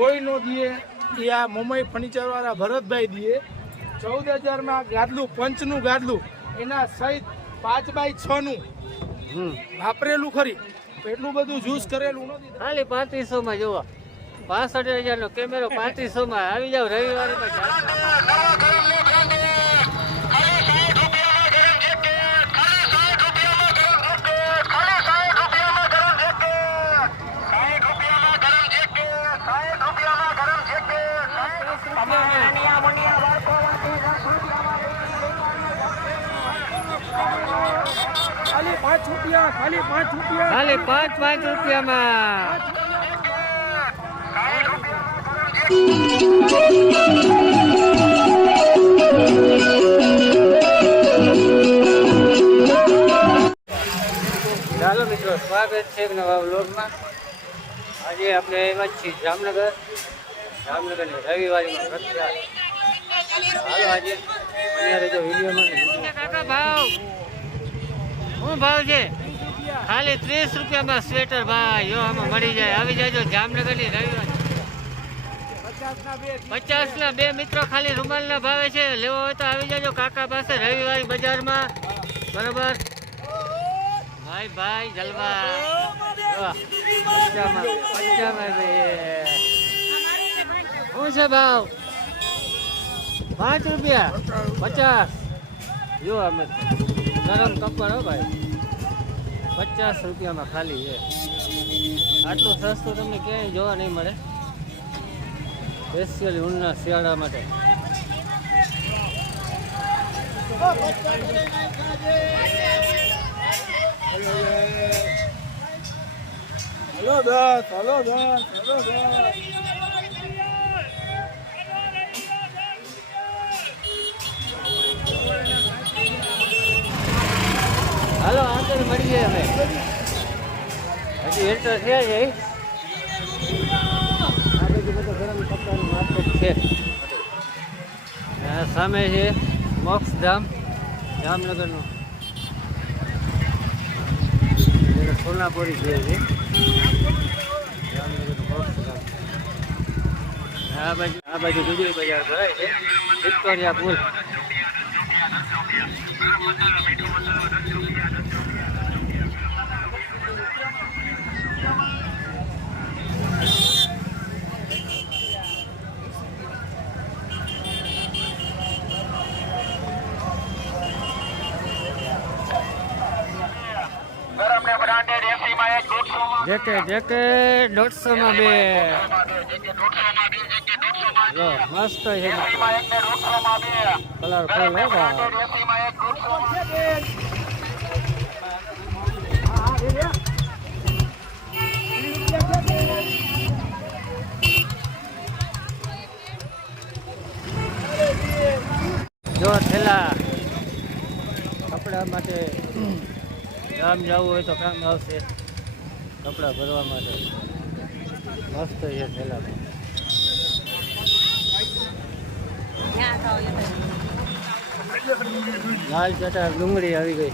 કોઈ નો દીએ એ આ મુંબઈ ફર્નિચર વાળા ભરતભાઈ દીએ. ચૌદ હજારમાં ગાદલું પંચનું ગાદલું એના સહિત પાંચ બાય છ નું વાપરેલું ખરી. એટલું બધું જ્યુસ કરેલું નથી ખાલી પાંત્રીસો માં જોવા પાસઠ હજાર નો કેમેરો પાંત્રીસો માં આવી જાવ રવિવારે માં જાઓ. ખાલી પાંચ રૂપિયા ખાલી પાંચ રૂપિયા ખાલી પાંચ પાંચ રૂપિયામાં ચાલો મિત્રો સ્વાગત છે નવા વ્લોગમાં. આજે આપણે એમાં જ છીએ જામનગર. જામનગરની રવિવારીમાં પ્રખ્યાત હાલો આજે અત્યારે વિડીયોમાં કાકા ભાવ. શું ભાવ છે? ખાલી ત્રીસ રૂપિયામાં સ્વેટર ભાઈ, યો આમાં મળી જાય. આવી જાયજો જામનગરની રવિવાર. પચાસ ના બે મિત્રો ખાલી રૂમાલ ના ભાવે છે. લેવો હોય તો આવી જાજો કાકા પાસે રવિવારી બજારમાં. બરોબર? ભાઈ ભાઈ, જલવા. શું છે ભાવ? પાંચ રૂપિયા. પચાસ. જો અમે ગરમ કપડ હો ભાઈ. પચાસ રૂપિયામાં ખાલી છે. આટલું સસ્તું તમને ક્યાંય જોવા નહીં મળે. સ્પેશિયલી ઊનના શિયાળા માટે. હલો દસ હલો દસ હલો દસ. હાલો મળીએ અમે. હજી થયા છે આ કપડાનું માર્કેટ છે. આ સામે છે મોક્ષધામ, જામનગરનું. સોનાપુરી કહે છે જામનગરનું મોક્ષધામ. આ બાજુ આ બાજુ ગુજરી બજાર ભરાય છે. વિક્ટોરિયા પુલ. જેકે જેકે દોઢસો માં બે મસ્ત છે. કલરફુલ હે ભાઈ જો થેલા કપડા માટે ગામ જવું હોય તો કામ આવશે. કપડા ભરવા માટે. મસ્ત છે થેલામાં લાલ ચટાર ડુંગળી આવી ગઈ.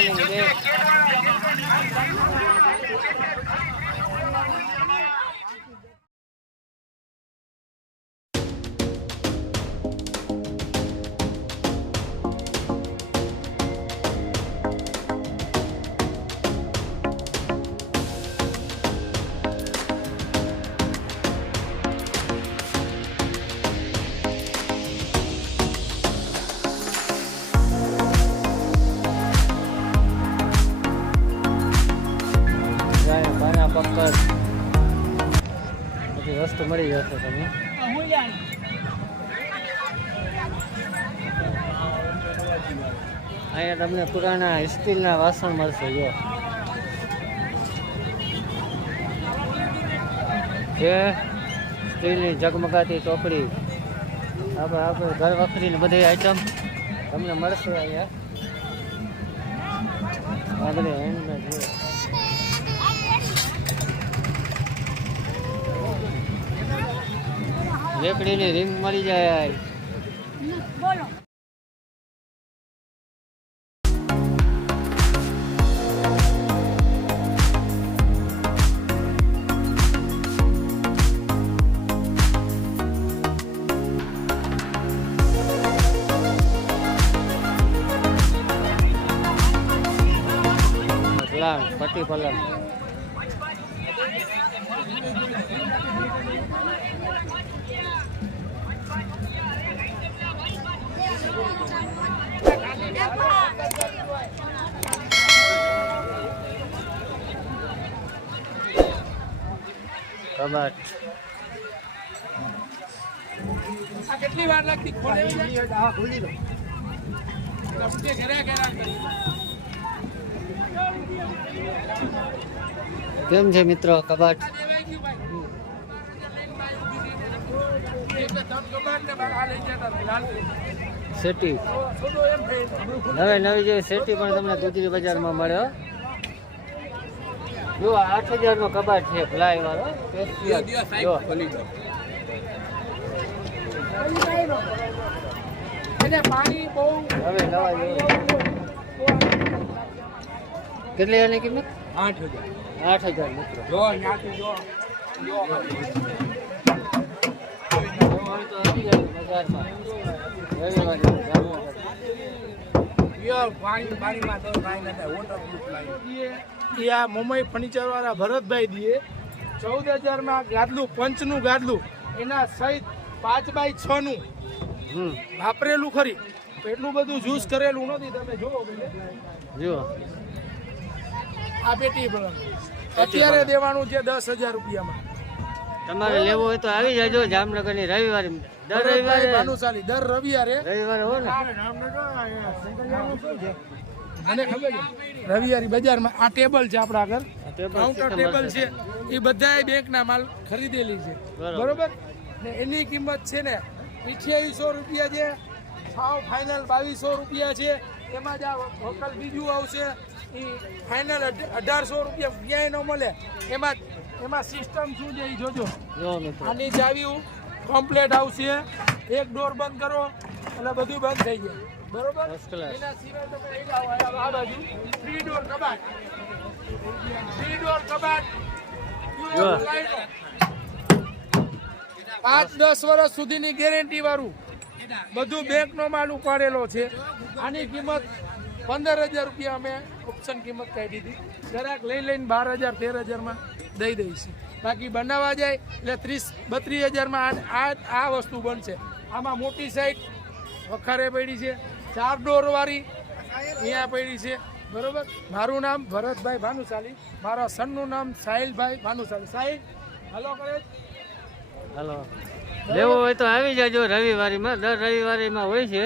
રૂપિયામાં ઊભી અહીંયા તમને પુરાણા સ્ટીલના વાસણ મળશે જો. છે સ્ટીલની ઝગમગાતી ચોપડી આપણે આપણે ઘર વખરીની બધી આઈટમ તમને મળશે અહીંયા. આ બધી હેન્ડમેડ જો. લેકડીની રીંગ મળી જાય. પલંગ પતિ પલંગ કબાટ. કેટલી વાર લાગતી? ખોલે આ ખોલી ઘરે ઘરે કરી કેમ છે મિત્રો કબાટ? સેટી. નવે નવી જે સેટી પણ તમને દૂધરી બજારમાં મળ્યો. જો આઠ હજાર નો કબાટ છે ફ્લાય વાળો. હવે નવા જેવું. કેટલી એની કિંમત? આઠ હજાર. આઠ હજાર મિત્રો. જો જો. મુંબઈ ફર્નિચર વાળા ભરતભાઈ દીએ. ચૌદ હજારમાં ગાદલું પંચનું ગાદલું. એના સહિત પાંચ બાય છ નું વાપરેલું ખરી. તો એટલું બધું જ્યુસ કરેલું નથી. તમે જુઓ. જુઓ. આ પેટી અત્યારે દેવાનું છે દસ હજાર રૂપિયામાં. તમારે લેવો હોય તો આવી જજો જામનગરની રવિવારે. દર રવિવારે ભાનુશાલી દર રવિવારે રવિવારે હો ને. મને ખબર છે રવિવારી બજારમાં આ ટેબલ છે આપણા આગળ. કાઉન્ટર ટેબલ છે. એ બધાય બેંકના માલ ખરીદેલી છે. બરોબર. બરોબર? ને એની કિંમત છે ને અઠ્યાવીસો રૂપિયા છે સાવ ફાઇનલ બાવીસો રૂપિયા છે. એમાં જ આ વકલ બીજું આવશે. એ ફાઇનલ અઢારસો રૂપિયા ક્યાંય ન મળે. એમાં એમાં સિસ્ટમ શું છે એ જોજો. આની ચાવી કમ્પ્લેટ આવશે. એક ડોર બંધ કરો એટલે બધું બંધ થઈ જાય. બરોબર. એના સિવાય તમે લઈ જાઓ આ બાજુ. થ્રી ડોર કબાટ. થ્રી ડોર કબાટ. પાંચ દસ વર્ષ સુધીની ગેરંટી વાળું. બધું બેંક નો માલ ઉપાડેલો છે. આની કિંમત પંદર હજાર રૂપિયા અમે ઓપ્શન કિંમત કાઢી દીધી જરાક લઈ લઈને બાર હજાર, તેર હજારમાં દઈ દઈશું. બાકી બનાવવા જાય એટલે ત્રીસ, બત્રીસ હજારમાં આ આ વસ્તુ બનશે. આમાં મોટી સાઈડ વખારે પડી છે. ચાર ડોરવાળી અહીંયા પડી છે. બરોબર? મારું નામ ભરતભાઈ ભાનુશાલી. મારા સનનું નામ સાહિલભાઈ ભાનુશાલી. સાહિલ હલો કરે હાલો લેવું હોય તો આવી જાજો રવિવારીમાં. દર રવિવારીમાં હોય છે.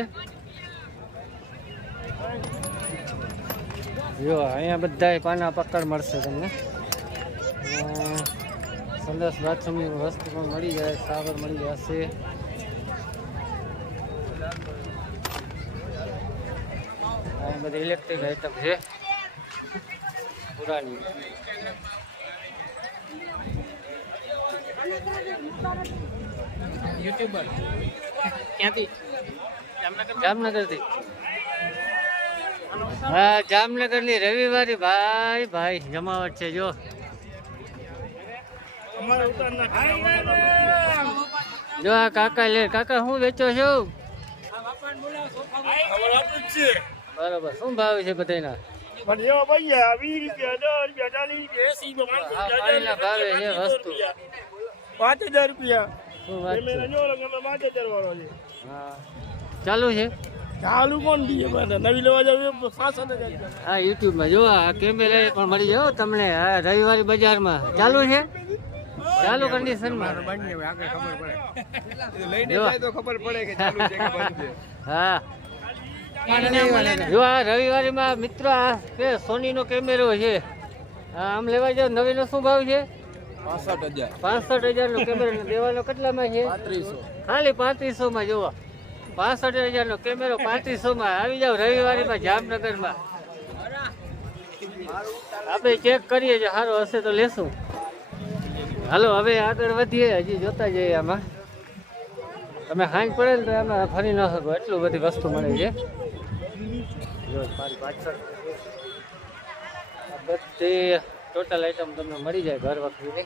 જો, અહીંયા બધા પાના પકડ મળશે તમને. સંદેશ બાથરૂમની વસ્તુ પણ મળી જાય સાવર મળી જશે. અહીંયા બધી ઇલેક્ટ્રિક આઈટમ છે. પુરાની યુટ્યુબર. ક્યાંથી? જામનગરથી? હા જામનગરની રવિવારી ભાઈ ભાઈ જમાવટ છે જો. જો આ કાકા લે કાકા હું વેચો છો? બરોબર શું ભાવ છે બધાના પાણીના ભાવે છે વસ્તુ. પાંચ હજાર રૂપિયા. ચાલુ છે? ચાલુ કોણ દીએ નવી લેવા જાવ હજાર હા યુટ્યુબમાં જો આ કેમેરા પણ મળી જાવ તમને. હા રવિવારી બજારમાં. ચાલુ છે? ચાલુ કન્ડિશનમાં જો. ખબર પડે. કે ચાલુ છે કે બંધ છે. હા. જો આ રવિવારીમાં મિત્ર આ કે સોનીનો કેમેરો છે. આ આમ લેવા જાવ નવીનો શું ભાવ છે? પાસઠ હજાર. હજારનો કેમેરો દેવાનો કેટલામાં છે? ખાલી પાંત્રીસો માં જોવો. પાસઠ હજારનો કેમેરો પાંત્રીસો માં આવી જાવ રવિવારીમાં જામનગરમાં. આપણે ચેક કરીએ જો સારો હશે તો લેશું. હાલો હવે આગળ વધીએ. હજી જોતા જઈએ આમાં. તમે હાંજ પડે ને તો એમાં ફરી ન શકો. એટલું બધી વસ્તુ મળે છે. બધી ટોટલ આઈટમ તમને મળી જાય ઘર વખતે.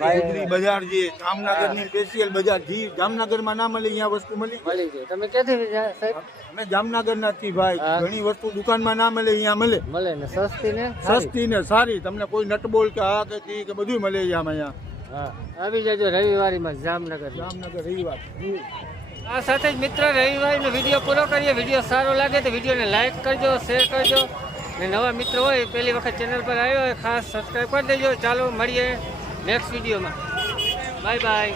ભાઈ બજાર જે જામનગરની સ્પેશિયલ બજાર જે જામનગરમાં ના મળે અહીંયા વસ્તુ મળી મળી જાય. તમે ક્યાંથી સાહેબ? અમે થી ભાઈ. ઘણી વસ્તુ દુકાનમાં ના મળે અહીંયા મળે. મળે ને સસ્તી ને સસ્તી ને સારી. તમને કોઈ નટબોલ કે આ કે તી કે બધું મળે છે આમાં અહીંયા. હા. આવી જાજો રવિવારીમાં જામનગર. જામનગર રવિવાર. આ સાથે જ મિત્ર રવિવારનો વીડિયો પૂરો કરીએ. વીડિયો સારો લાગે તો વિડીયોને લાઈક કરજો શેર કરજો. ને નવા મિત્રો હોય, પહેલી વખત ચેનલ પર આવ્યો હોય, ખાસ સબસ્ક્રાઈબ કરી દેજો. ચાલો મળીએ નેક્સ્ટ વિડીયોમાં બાય બાય